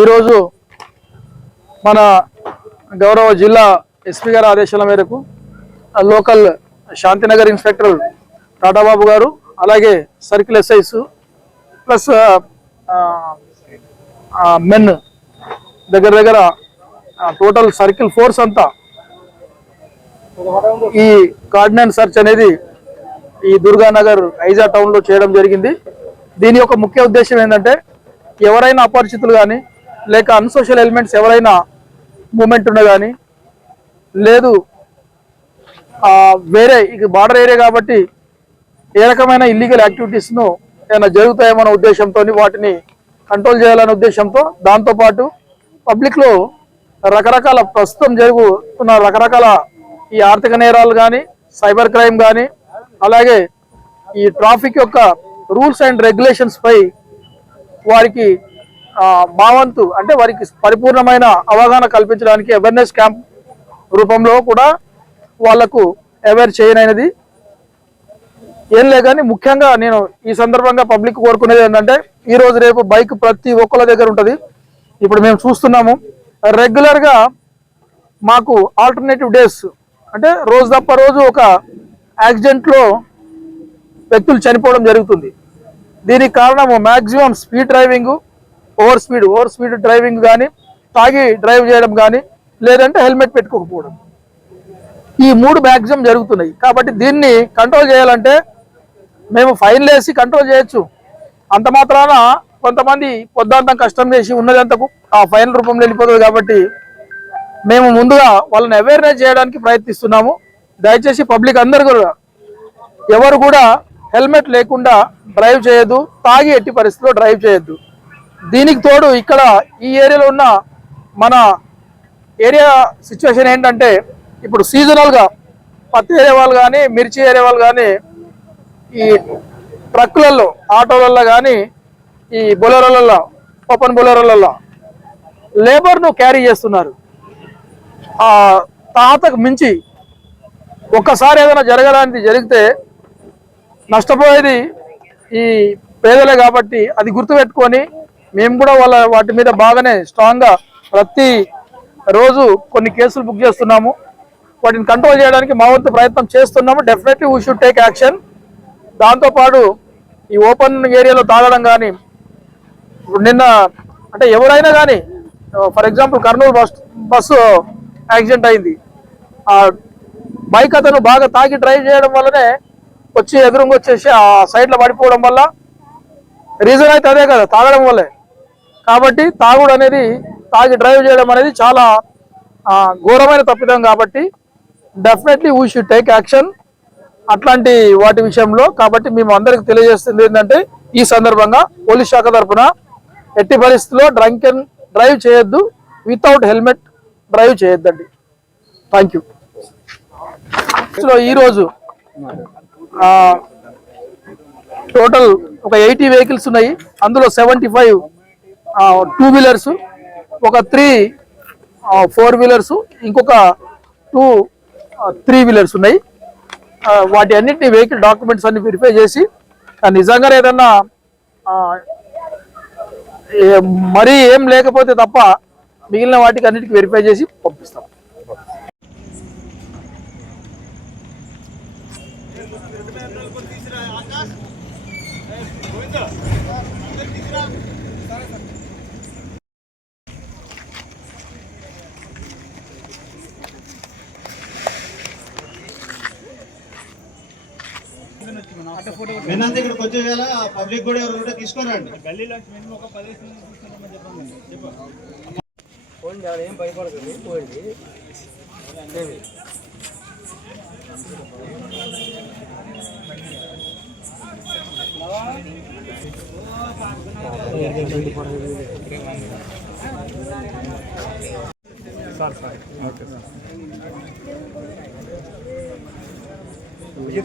ఈరోజు మన గౌరవ జిల్లా ఎస్పీ గారి ఆదేశాల మేరకు లోకల్ శాంతినగర్ ఇన్స్పెక్టర్ టాటాబాబు గారు అలాగే సర్కిల్ ఎస్ఐస్ ప్లస్ మెన్ దగ్గర దగ్గర టోటల్ సర్కిల్ ఫోర్స్ అంతా ఈ కార్డినెన్స్ సర్చ్ అనేది ఈ దుర్గానగర్ ఐజా టౌన్లో చేయడం జరిగింది. దీని యొక్క ముఖ్య ఉద్దేశం ఏంటంటే ఎవరైనా అపరిచితులు కానీ లేక అన్సోషల్ ఎలిమెంట్స్ ఎవరైనా మూమెంట్ ఉన్న కానీ లేదు వేరే ఇక బార్డర్ ఏరియా కాబట్టి ఏ రకమైన ఇల్లీగల్ యాక్టివిటీస్ను ఏమైనా జరుగుతాయేమన్న ఉద్దేశంతో వాటిని కంట్రోల్ చేయాలనే ఉద్దేశంతో దాంతోపాటు పబ్లిక్లో రకరకాల ప్రస్తుతం జరుగుతున్న రకరకాల ఈ ఆర్థిక నేరాలు కానీ సైబర్ క్రైమ్ కానీ అలాగే ఈ ట్రాఫిక్ యొక్క రూల్స్ అండ్ రెగ్యులేషన్స్ పై వారికి భావంతు అంటే వారికి పరిపూర్ణమైన అవగాహన కల్పించడానికి అవేర్నెస్ క్యాంప్ రూపంలో కూడా వాళ్ళకు అవేర్ చేయనైనది. ఏం లేదని ముఖ్యంగా నేను ఈ సందర్భంగా పబ్లిక్ కోరుకునేది ఏంటంటే ఈ రోజు రేపు బైక్ ప్రతి ఒక్కళ్ళ దగ్గర ఉంటుంది. ఇప్పుడు మేము చూస్తున్నాము రెగ్యులర్గా మాకు ఆల్టర్నేటివ్ డేస్ అంటే రోజు తప్ప రోజు ఒక యాక్సిడెంట్లో వ్యక్తులు చనిపోవడం జరుగుతుంది. దీనికి కారణము maximum speed driving over speed over speed driving కానీ తాగి డ్రైవ్ చేయడం కానీ లేదంటే హెల్మెట్ పెట్టుకోకపోవడం. ఈ మూడు మ్యాక్సిమం జరుగుతున్నాయి. కాబట్టి దీన్ని కంట్రోల్ చేయాలంటే మేము ఫైన్ లేసి కంట్రోల్ చేయొచ్చు. అంత మాత్రాన కొంతమంది పొద్దాంతం కష్టం చేసి ఉన్నదంతకు ఆ ఫైన్ రూపంలో వెళ్ళిపోతుంది కాబట్టి మేము ముందుగా వాళ్ళని అవేర్నెస్ చేయడానికి ప్రయత్నిస్తున్నాము. దయచేసి పబ్లిక్ అందరు కూడా ఎవరు కూడా హెల్మెట్ లేకుండా డ్రైవ్ చేయొద్దు తాగి ఎట్టి పరిస్థితిలో డ్రైవ్ చేయొద్దు. దీనికి తోడు ఇక్కడ ఈ ఏరియాలో ఉన్న మన ఏరియా సిచ్యువేషన్ ఏంటంటే ఇప్పుడు సీజనల్గా పత్తి ఏరియా వాళ్ళు కానీ మిర్చి ఏరియా వాళ్ళు కానీ ఈ ట్రక్కులలో ఆటోలలో కానీ ఈ బొలెరోలలో ఓపెన్ బొలెరోలలో లేబర్ను క్యారీ చేస్తున్నారు. ఆ తాతకు మించి ఒక్కసారి ఏదైనా జరగడానికి జరిగితే నష్టపోయేది ఈ పేదలే కాబట్టి అది గుర్తుపెట్టుకొని మేము కూడా వాళ్ళ వాటి మీద బాగానే స్ట్రాంగ్గా ప్రతి రోజు కొన్ని కేసులు బుక్ చేస్తున్నాము. వాటిని కంట్రోల్ చేయడానికి మా వంతు ప్రయత్నం చేస్తున్నాము. Definitely we should take action దాంతోపాటు ఈ ఓపెన్ ఏరియాలో తాగడం కానీ ఇప్పుడు నిన్న అంటే ఎవరైనా కానీ for example Kurnool bus bus accident అయింది. ఆ బైక్ అతను బాగా తాగి డ్రైవ్ చేయడం వల్లనే వచ్చి ఎదురుంగా వచ్చేసి ఆ సైడ్లో పడిపోవడం వల్ల రీజన్ అయితే అదే కదా తాగడం వల్లే. కాబట్టి తాగుడు అనేది తాగి డ్రైవ్ చేయడం అనేది చాలా ఘోరమైన తప్పిదం కాబట్టి definitely we should take action అట్లాంటి వాటి విషయంలో కాబట్టి మేము అందరికి తెలియజేస్తుంది ఏంటంటే ఈ సందర్భంగా పోలీస్ శాఖ తరఫున ఎట్టి పరిస్థితుల్లో డ్రంక్ అండ్ డ్రైవ్ చేయొద్దు వితౌట్ హెల్మెట్ డ్రైవ్ చేయొద్దండి. థ్యాంక్ యూ ఈరోజు టోటల్ ఒక ఎయిటీ వెహికల్స్ ఉన్నాయి. అందులో సెవెంటీ ఫైవ్ టూ వీలర్స్ ఒక త్రీ ఫోర్ వీలర్స్ ఇంకొక టూ త్రీ వీలర్స్ ఉన్నాయి. వాటి అన్నింటినీ వెహికల్ డాక్యుమెంట్స్ అన్ని వెరిఫై చేసి నిజంగా ఏదన్నా మరీ ఏం లేకపోతే తప్ప మిగిలిన వాటికి అన్నిటికీ వెరిఫై చేసి పంపిస్తాం. వినంత ఇక్కడికి వచ్చేసేలా పబ్లిక్ కూడా ఎవరు ఉంటే తీసుకోరండి. గల్లీలో ఏం భయపడుతుంది పోండి sir sir. Okay sir. Vijay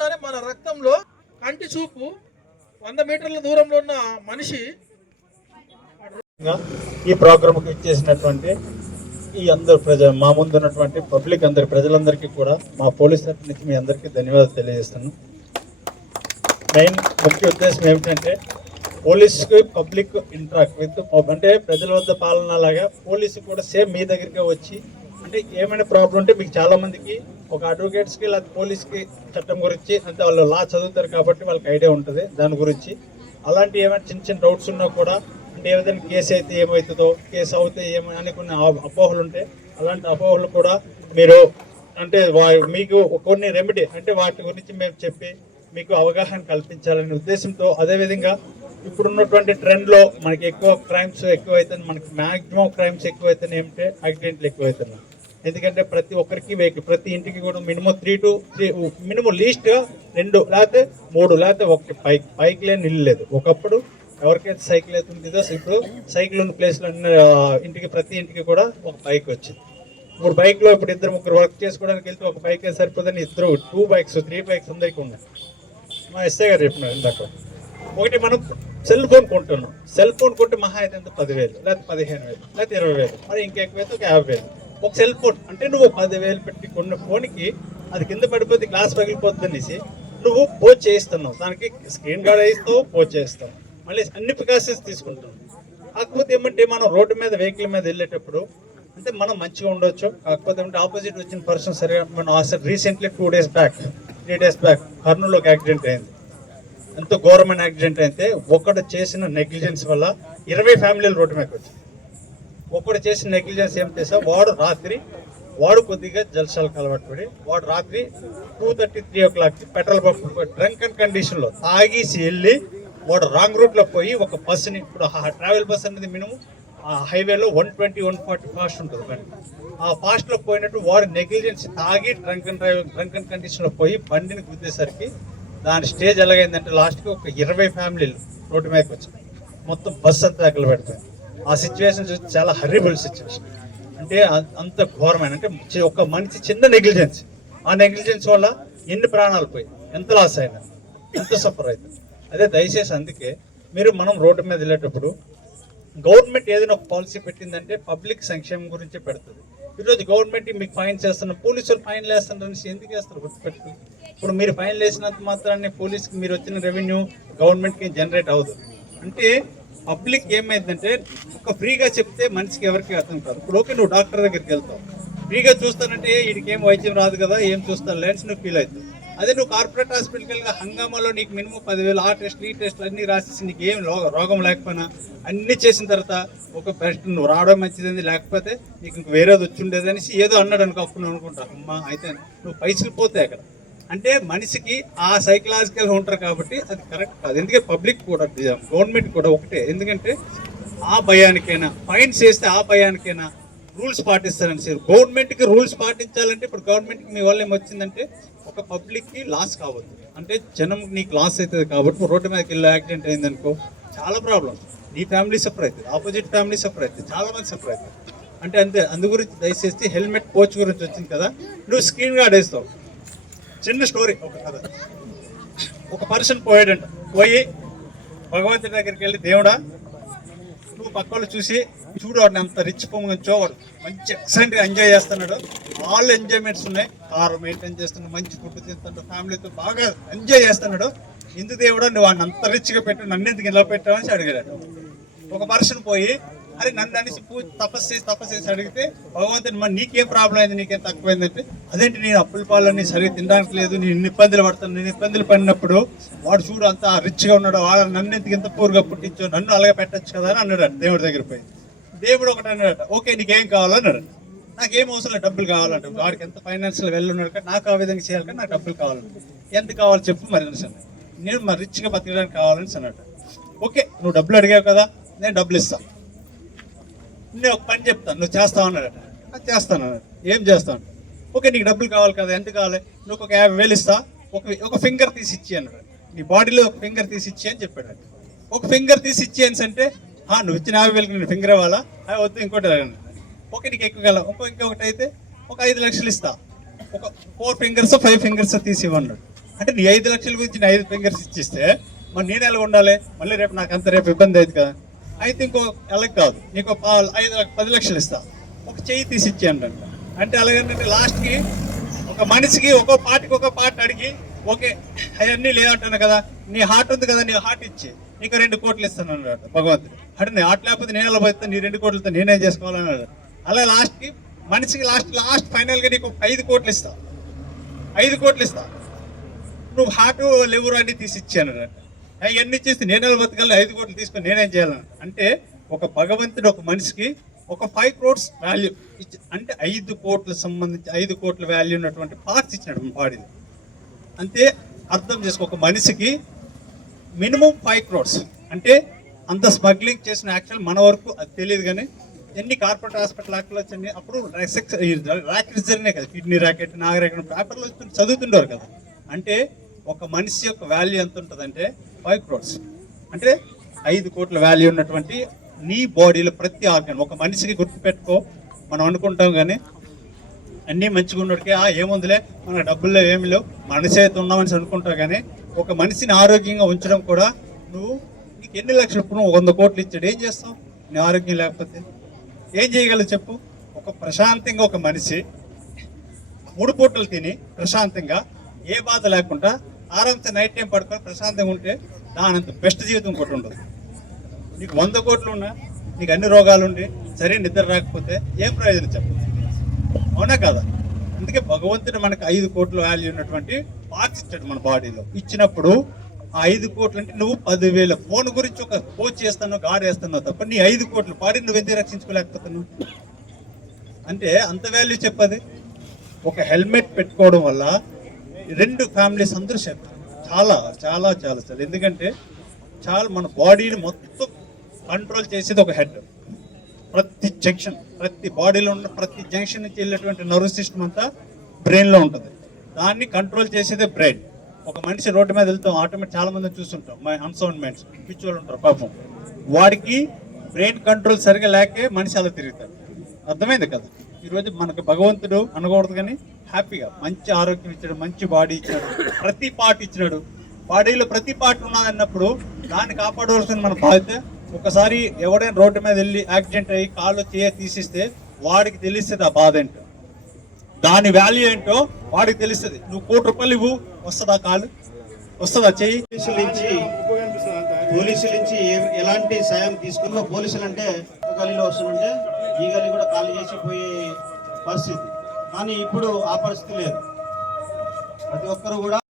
తెలియకుండానే మన రక్తంలో కంటి చూపు వంద మీటర్ల దూరంలో ఉన్న మనిషి ఈ ప్రోగ్రామ్కి ఇచ్చేసినటువంటి ఈ అందరు ప్రజ మా ముందు ఉన్నటువంటి పబ్లిక్ అందరి ప్రజలందరికీ కూడా మా పోలీస్ తరఫు నుంచి మీ అందరికీ ధన్యవాదాలు తెలియజేస్తాను మెయిన్ ముఖ్య ఉద్దేశం ఏమిటంటే పోలీస్కి పబ్లిక్ ఇంటరాక్ట్ విత్ అంటే ప్రజల వద్ద పాలన లాగా పోలీసు కూడా సేమ్ మీ దగ్గరికి వచ్చి అంటే ఏమైనా ప్రాబ్లం ఉంటే మీకు చాలామందికి ఒక అడ్వకేట్స్కి లేదా పోలీస్కి చట్టం గురించి అంటే వాళ్ళు లా చదువుతారు కాబట్టి వాళ్ళకి ఐడియా ఉంటుంది దాని గురించి. అలాంటి ఏమైనా చిన్న చిన్న డౌట్స్ ఉన్నా కూడా అంటే ఏదైనా కేసు అయితే ఏమవుతుందో కేసు అవుతే ఏమో అని కొన్ని అపోహలు ఉంటాయి అలాంటి అపోహలు కూడా మీరు అంటే వా- మీకు కొన్ని రెమెడీ అంటే వాటి గురించి మేము చెప్పి మీకు అవగాహన కల్పించాలనే ఉద్దేశంతో అదేవిధంగా ఇప్పుడున్నటువంటి ట్రెండ్లో మనకి ఎక్కువ క్రైమ్స్ ఎక్కువ అవుతుంది మనకి మ్యాక్సిమం క్రైమ్స్ ఎక్కువ ఏమిటంటే యాక్సిడెంట్లు ఎక్కువైతున్నాయి. ఎందుకంటే ప్రతి ఒక్కరికి వెహికల్ ప్రతి ఇంటికి కూడా minimum three two three minimum least రెండు లేకపోతే మూడు లేకపోతే ఒకటి. బైక్ బైక్ లేని ఇల్లు లేదు. ఒకప్పుడు ఎవరికైతే సైకిల్ అయితే ఉంటుందో ఇప్పుడు సైకిల్ ఉన్న ప్లేస్లో ఇంటికి ప్రతి ఇంటికి కూడా ఒక బైక్ వచ్చింది. ఇప్పుడు బైక్లో ఇప్పుడు ఇద్దరు ముగ్గురు వర్క్ చేసుకోవడానికి వెళ్తే ఒక బైక్ సరిపోదని ఇద్దరు టూ బైక్స్ త్రీ బైక్స్ అందరికీ ఉన్నాయి మా ఎస్ఐ గారు చెప్పినారు ఇందాక. ఒకటి మనం సెల్ ఫోన్ కొంటున్నాం. సెల్ ఫోన్ కొంటే మహా అయితే ఎంత? పదివేలు లేకపోతే పదిహేను వేలు లేకపోతే ఇరవై వేలు మరి ఇంకెక్కువైతే ఒక యాభై వేలు. ఒక సెల్ ఫోన్ అంటే నువ్వు పదివేలు పెట్టి కొన్న ఫోన్కి అది కింద పడిపోతే గ్లాస్ పగిలిపోతుంది అనేసి నువ్వు పోజ్ చేయిస్తున్నావు. దానికి స్క్రీన్ గార్డ్ వేయిస్తావు పోజ్ చేస్తావు మళ్ళీ అన్ని ప్రికాషన్స్ తీసుకుంటావు కాకపోతే ఏమంటే మనం రోడ్డు మీద వెహికల్ మీద వెళ్ళేటప్పుడు అంటే మనం మంచిగా ఉండొచ్చు. కాకపోతే ఏమంటే ఆపోజిట్ వచ్చిన పర్సన్ సరిగా మనం అసలు recently two days back three days back కర్నూలులో ఒక యాక్సిడెంట్ అయింది. ఎంతో ఘోరమైన యాక్సిడెంట్ అయితే ఒకడు చేసిన నెగ్లిజెన్స్ వల్ల ఇరవై ఫ్యామిలీలు రోడ్డు మీదకి వచ్చాయి. ఒకడు చేసిన నెగ్లిజెన్స్ ఏం చేసా వాడు రాత్రి వాడు కొద్దిగా జలసాలకు అలవాటు పడి వాడు రాత్రి టూ థర్టీ త్రీ ఓ క్లాక్కి పెట్రోల్ పంప్ డ్రంక్ అండ్ కండిషన్లో తాగేసి వెళ్ళి వాడు రాంగ్ రూట్లో పోయి ఒక బస్సుని ఇప్పుడు ట్రావెల్ బస్ అనేది మినిమం ఆ హైవేలో one twenty one forty fast ఉంటుంది బండి ఆ ఫాస్ట్లో పోయినట్టు వాడు నెగ్లిజెన్స్ తాగి drunk and drive drunk and కండిషన్లో పోయి బండిని గుద్దేసరికి దాని స్టేజ్ ఎలాగైందంటే లాస్ట్కి ఒక ఇరవై ఫ్యామిలీలు రోడ్డు మీదకి వచ్చాయి. మొత్తం బస్సు అంతా తగలబెడతాయి ఆ సిచ్యువేషన్ చూసి చాలా హర్రిబుల్ సిచ్యువేషన్ అంటే అంత ఘోరమైన అంటే ఒక మనిషి చిన్న నెగ్లిజెన్స్ ఆ నెగ్లిజెన్స్ వల్ల ఎన్ని ప్రాణాలు పోయి ఎంత లాస్ అయినా ఎంత సఫర్ అవుతుంది అదే దయచేసి అందుకే మీరు మనం రోడ్డు మీద వెళ్ళేటప్పుడు గవర్నమెంట్ ఏదైనా ఒక పాలసీ పెట్టిందంటే పబ్లిక్ సంక్షేమం గురించి పెడుతుంది. ఈరోజు గవర్నమెంట్ మీకు ఫైన్ చేస్తున్న పోలీసులు ఫైన్ వేస్తున్నారు అనేసి ఎందుకు వేస్తారు గుర్తుపెట్టు ఇప్పుడు మీరు ఫైన్ వేసినంత మాత్రాన్ని పోలీస్కి మీరు వచ్చిన రెవెన్యూ గవర్నమెంట్కి జనరేట్ అవ్వదు. అంటే పబ్లిక్ ఏమైందంటే ఒక ఫ్రీగా చెప్తే మనిషికి ఎవరికి అర్థం కాదు. ఇప్పుడు ఓకే నువ్వు డాక్టర్ దగ్గరికి వెళ్తావు. ఫ్రీగా చూస్తానంటే వీడికి ఏం వైద్యం రాదు కదా ఏం చూస్తాను లేన్స్ నువ్వు ఫీల్ అవుతుంది అదే నువ్వు కార్పొరేట్ హాస్పిటల్కి వెళ్ళి హంగామాలో నీకు మినిమం పదివేలు ఆ టెస్ట్లు ఈ టెస్ట్లు అన్ని రాసేసి నీకు ఏం లో- రోగం లేకపోయినా అన్ని చేసిన తర్వాత ఒక బెస్ట్ నువ్వు రావడం మంచిది లేకపోతే నీకు ఇంక వేరేది వచ్చి ఉండేది అనేసి ఏదో అన్నాడు అనుకో అప్పుడు అనుకుంటా అమ్మా అయితే నువ్వు పైసలు పోతాయి అక్కడ. అంటే మనిషికి ఆ సైకలాజికల్ ఉంటారు కాబట్టి అది కరెక్ట్ కాదు. ఎందుకంటే పబ్లిక్ కూడా గవర్నమెంట్ కూడా ఒకటే. ఎందుకంటే ఆ భయానికైనా ఫైన్స్ చేస్తే ఆ భయానికైనా రూల్స్ పాటిస్తారని సార్ గవర్నమెంట్కి రూల్స్ పాటించాలంటే ఇప్పుడు గవర్నమెంట్కి మీ వల్ల ఏమొచ్చిందంటే ఒక పబ్లిక్కి లాస్ కావద్దు. అంటే జనం నీకు లాస్ అవుతుంది కాబట్టి రోడ్డు మీదకి వెళ్ళి యాక్సిడెంట్ అయిందనుకో చాలా ప్రాబ్లం నీ ఫ్యామిలీ సఫర్ అవుతుంది ఆపోజిట్ ఫ్యామిలీ సఫర్ అవుతుంది చాలా మంది సఫర్ అవుతుంది అంటే అంతే. అందు గురించి దయచేసి హెల్మెట్ కోచ్ గురించి వచ్చింది కదా. నువ్వు స్క్రీన్ గార్డ్ వేస్తావు. చిన్న స్టోరీ ఒక కథ. ఒక పర్సన్ పోయాడంట. పోయి భగవంతుడి దగ్గరికి వెళ్ళి దేవుడా నువ్వు పక్క వాళ్ళు చూసి చూడు వాడిని అంత రిచ్ పొంగించో వాడు మంచి ఎక్సలెంట్ ఎంజాయ్ చేస్తున్నాడు. ఆల్ ఎంజాయ్మెంట్స్ ఉన్నాయి. కారు మెయింటైన్ చేస్తున్నాడు. మంచి ఫుడ్ తింటున్నాడు. ఫ్యామిలీతో బాగా ఎంజాయ్ చేస్తున్నాడు. ఇందు దేవుడా నువ్వు వాడిని అంత రిచ్గా పెట్టు. నన్ను ఎందుకు ఇలా పెట్టావని అడిగాడు ఒక పర్సన్ పోయి అరే నన్ను అనేసి పూజ తపస్సు చేసి తపస్సు చేసి అడిగితే భగవంతుని మరి నీకేం ప్రాబ్లం అయింది నీకేం తక్కువైందంటే అదేంటి నేను అప్పుల పాలని సరిగ్గా తినడానికి లేదు నేను ఇబ్బందులు పడతాను నేను ఇబ్బందులు పడినప్పుడు వాడు చూడు అంత రిచ్గా ఉన్నాడు వాడు నన్ను ఎందుకు ఇంత పూర్గా పుట్టించో నన్ను అలాగే పెట్టచ్చు కదా అని అన్నాడు దేవుడి దగ్గర పోయి. దేవుడు ఒకటి అన్నాడట ఓకే నీకేం కావాలన్నాడు నాకేం అవసరం లేదు డబ్బులు కావాలంట. వాడికి ఎంత ఫైనాన్షియల్ వెళ్ళి ఉన్నాడు కదా నాకు ఆ విధంగా చేయాలి కానీ నాకు డబ్బులు కావాలంట. ఎంత కావాలో చెప్పు మరి అన్నాడు. నేను మరి రిచ్గా బతకడానికి కావాలని అన్నట్టు ఓకే నువ్వు డబ్బులు అడిగావు కదా నేను డబ్బులు ఇస్తాను నేను ఒక పని చెప్తాను. నువ్వు చేస్తావు అన్నాడట "అది చేస్తాను ఏం చేస్తాను ఓకే నీకు డబ్బులు కావాలి కదా ఎంత కావాలి? నువ్వు ఒక యాభై వేలు ఇస్తా. ఒక ఒక ఫింగర్ తీసి ఇచ్చి అన్నాడు. నీ బాడీలో ఒక ఫింగర్ తీసి ఇచ్చి అని చెప్పాడు. ఒక ఫింగర్ తీసి ఇచ్చి అని అంటే "ఆ, నువ్వు ఇచ్చిన యాభై వేలకి నేను ఫింగర్ ఇవ్వాలా? అవి వద్దు ఇంకోటి అన్నాడు. ఓకే నీకు ఎక్కువ ఇంకో ఇంకొకటి అయితే ఒక ఐదు లక్షలు ఇస్తా. ఒక ఫోర్ ఫింగర్స్ ఫైవ్ ఫింగర్స్ తీసి ఇవ్వన్నాడు అంటే నీ ఐదు లక్షల గురించి నీ ఐదు ఫింగర్స్ ఇచ్చిస్తే మరి నేను ఎలా ఉండాలి? మళ్ళీ రేపు నాకు అంత రేపు ఇబ్బంది అవుతుంది కదా. అయితే ఇంకో అలాగే కాదు. నీకు ఐదు పది లక్షలు ఇస్తా. ఒక చెయ్యి తీసి ఇచ్చాను అంట. అంటే అలాగంటే లాస్ట్కి ఒక మనిషికి ఒక్కో పార్టీకి ఒక పార్టీ అడిగి ఓకే అవన్నీ లేదంటాను కదా నీ హార్ట్ ఉంది కదా నీ హార్ట్ ఇచ్చి నీకు రెండు కోట్లు ఇస్తాను అన్నాడు భగవంతుడు. అంటే నీ హార్ట్ లేకపోతే నేను ఎలా పోతాను నీ రెండు కోట్లతో నేనేం చేసుకోవాలన్నాడు అలా లాస్ట్కి మనిషికి లాస్ట్ లాస్ట్ ఫైనల్గా నీకు ఒక ఐదు కోట్లు ఇస్తా. ఐదు కోట్లు ఇస్తా. నువ్వు హార్ట్ లెవరు అన్ని తీసి ఇచ్చాను అవన్నీ చేసి నేను బతకాలి ఐదు కోట్లు తీసుకొని నేనేం చేయాలని అంటే ఒక భగవంతుడు ఒక మనిషికి ఒక ఫైవ్ క్రోడ్స్ వాల్యూ అంటే ఐదు కోట్ల సంబంధించి ఐదు కోట్ల వాల్యూ ఉన్నటువంటి పార్ట్స్ ఇచ్చినాడు మన అంతే అర్థం చేసుకో ఒక మనిషికి మినిమం ఫైవ్ క్రోడ్స్ అంటే అంత స్మగ్లింగ్ చేసిన యాక్చువల్ మన వరకు అది తెలియదు కానీ ఎన్ని కార్పొరేట్ హాస్పిటల్ యాక్ట్లు వచ్చింది అప్పుడు ర్యాకెట్ జరిగినాయి కదా కిడ్నీ ర్యాకెట్ నాగరాకెట్ పేపర్లో వచ్చి చదువుతుండేవారు కదా. అంటే ఒక మనిషి యొక్క వాల్యూ ఎంత ఉంటుందంటే ఫైవ్ క్రోడ్స్ అంటే ఐదు కోట్ల వాల్యూ ఉన్నటువంటి నీ బాడీలో ప్రతి ఆర్గన్ ఒక మనిషికి గుర్తుపెట్టుకో. మనం అనుకుంటాం కానీ అన్నీ మంచిగా ఉన్నోడికి ఆ ఏముందిలే? మన డబ్బుల్లో ఏమి లేవు. మనిషి అయితే ఉన్నామని అనుకుంటావు కానీ ఒక మనిషిని ఆరోగ్యంగా ఉంచడం కూడా నువ్వు నీకు ఎన్ని లక్షలు ఇప్పుడు నువ్వు వంద కోట్లు ఇచ్చాడు ఏం చేస్తావు? నీ ఆరోగ్యం లేకపోతే ఏం చేయగలవు చెప్పు? ఒక ప్రశాంతంగా ఒక మనిషి మూడు పూటలు తిని ప్రశాంతంగా ఏ బాధ లేకుండా ఆరాంతో నైట్ టైం పడుకొని ప్రశాంతంగా ఉంటే దానంత బెస్ట్ జీవితం ఒకటి ఉండదు. నీకు వంద కోట్లు ఉన్నా నీకు అన్ని రోగాలు ఉండి సరే నిద్ర రాకపోతే ఏం ప్రయోజనం చెప్పు. అవునా కదా? అందుకే భగవంతుడు మనకు ఐదు కోట్ల వాల్యూ ఉన్నటువంటి పార్ట్స్ ఇచ్చాడు మన బాడీలో ఇచ్చినప్పుడు ఆ ఐదు కోట్లు అంటే నువ్వు పదివేల ఫోన్ గురించి ఒక కోచ్ చేస్తాను గాడ్ వేస్తున్నావు తప్ప నీ ఐదు కోట్లు బాడీ నువ్వు ఎందుకు రక్షించుకోలేకపోతున్నావు? అంటే అంత వాల్యూ చెప్పది. ఒక హెల్మెట్ పెట్టుకోవడం వల్ల రెండు ఫ్యామిలీస్ అందరూ సేఫ్ చాలా చాలా చాలా సార్ ఎందుకంటే చాలా మన బాడీని మొత్తం కంట్రోల్ చేసేది ఒక హెడ్. ప్రతి జంక్షన్ ప్రతి బాడీలో ఉన్న ప్రతి జంక్షన్ నుంచి వెళ్ళేటువంటి నర్వస్ సిస్టమ్ అంతా బ్రెయిన్లో ఉంటుంది. దాన్ని కంట్రోల్ చేసేదే బ్రెయిన్. ఒక మనిషి రోడ్డు మీద వెళ్తాం ఆటోమేటిక్ చాలా మంది చూస్తుంటాం. మై అన్సౌండ్మెంట్స్ పిచ్చోళ్ళు ఉంటారు పాపం. వాడికి బ్రెయిన్ కంట్రోల్ సరిగా లేకే మనిషి అలా తిరుగుతాడు. అర్థమైంది కదా? ఈరోజు మనకు భగవంతుడు అనకూడదు కానీ హ్యాపీగా మంచి ఆరోగ్యం ఇచ్చాడు మంచి బాడీ ఇచ్చాడు ప్రతి పార్ట్ ఇచ్చినాడు. బాడీలో ప్రతి పార్ట్ ఉన్నదన్నప్పుడు దాన్ని కాపాడవలసిన మన బాధ్యత. ఒకసారి ఎవడైనా రోడ్డు మీద వెళ్ళి యాక్సిడెంట్ అయ్యి కాళ్ళు చేయ తీసిస్తే వాడికి తెలిస్తుంది ఆ బాధ ఏంటో. దాని వాల్యూ ఏంటో వాడికి తెలుస్తుంది. నువ్వు కోటి రూపాయలు ఇవ్వు వస్తుందా కాలు? వస్తుందా చెయ్యి పోలీసుల నుంచి పోలీసుల నుంచి ఎలాంటి సాయం తీసుకున్నా పోలీసులు అంటే ఒక గలీలో వస్తుంటే ఈ కూడా ఖాళీ చేసి పోయే పరిస్థితి. కానీ ఇప్పుడు ఆ పరిస్థితి లేదు. ప్రతి ఒక్కరు కూడా